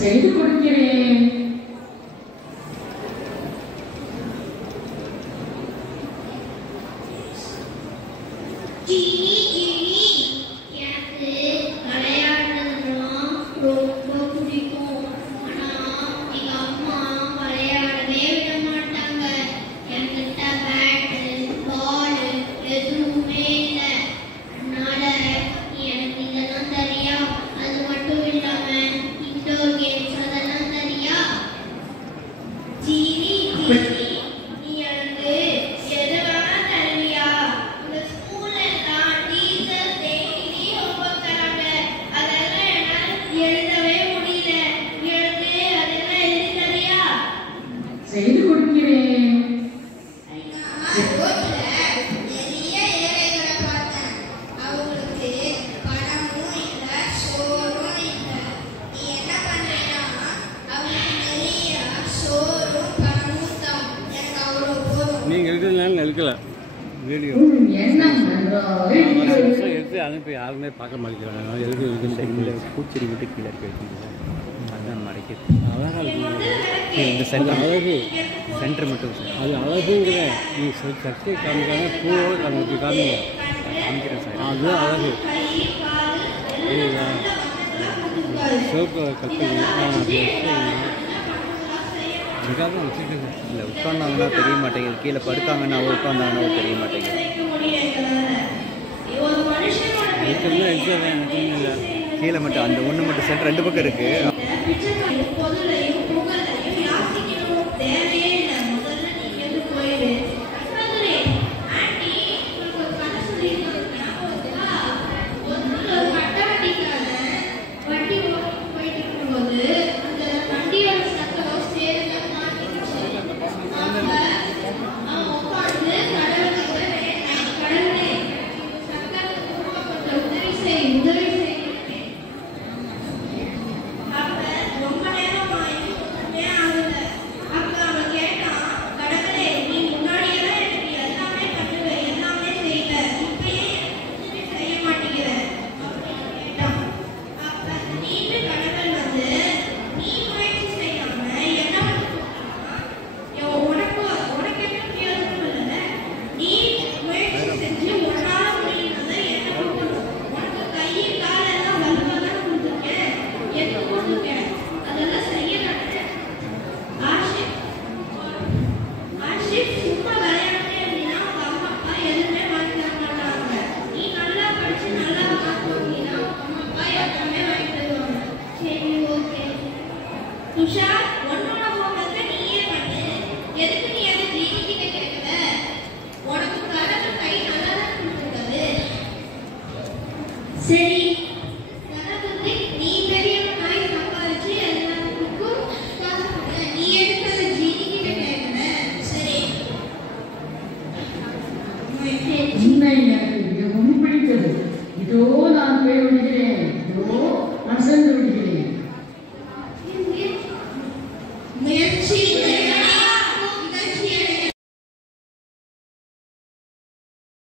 செய்து கொடுக்கிறேன். செய்து கொடுக்கிறேன். நீங்கள் இருக்கிறதுனால இருக்கல வீடியோ எடுத்து அனுப்பி யாருமே பார்க்க மாட்டேங்கிறாங்க. எதுக்கு பூச்செடி விட்டு கீழே இருக்க அதுதான் மறைக்கிறது. அழகாக இருக்கும் இந்த சென்டர் அழகு. சென்டர் மட்டும் சார் அது அழகுங்கிற நீங்கள் சக்தியை காமிக்காங்க பூவோடு நமக்கு காமிக்கிறேன் சார். அதுதான் அழகு. சிவப்பு கற்பனை அதுக்காக வச்சுக்கோங்க. இல்லை உட்காந்தாங்கன்னா தெரிய மாட்டேங்குது, கீழே படுத்தாங்கன்னா உட்காந்தாங்கன்னா தெரிய மாட்டேங்குது. எடுத்துலாம் எடுத்து இல்லை கீழே மட்டும் அந்த ஒன்று மட்டும் சென்டர் ரெண்டு பக்கம் இருக்குது. சரி